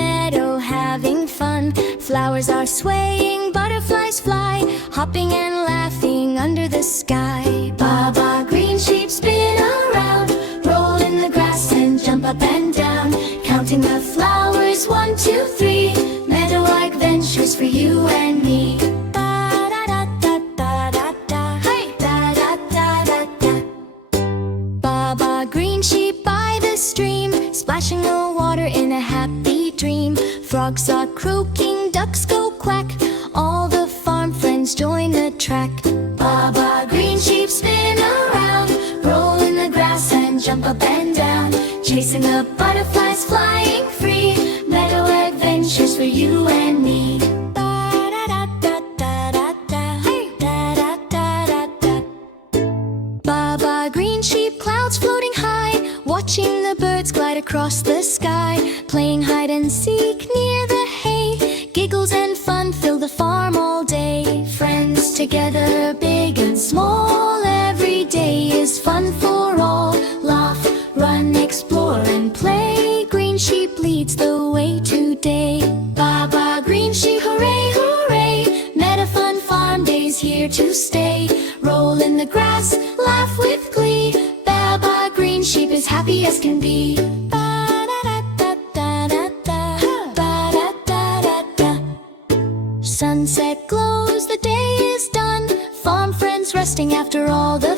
meadow having fun. Flowers are swaying, butterflies fly, hopping and laughing under the sky. Baba green sheep spin around, roll in the grass and jump up and down, counting the flowers, 1, 2, 3. Meadow-like ventures for you and me. Baba green sheep by the stream, splashing the water in a happy dream. Frogs are croaking, ducks go quack, all the farm friends join the track. Baba green sheep spin around, roll in the grass and jump up and down, chasing the butterflies flying free. Meadow adventures for you and me. Baba green sheep, clouds floating high, watching the birds glide across the sky, playing hide and seek near the hay. Giggles and fun fill the farm all day. Friends together, big and small, every day is fun for all. Laugh, run, explore and play, green sheep leads the way today. Baba green sheep, hooray, hooray, Meadow Fun Farm Days here to stay. Roll in the grass, laugh with glee, Baba green sheep is happy as can be. Sunset glows, the day is done, farm friends resting after all the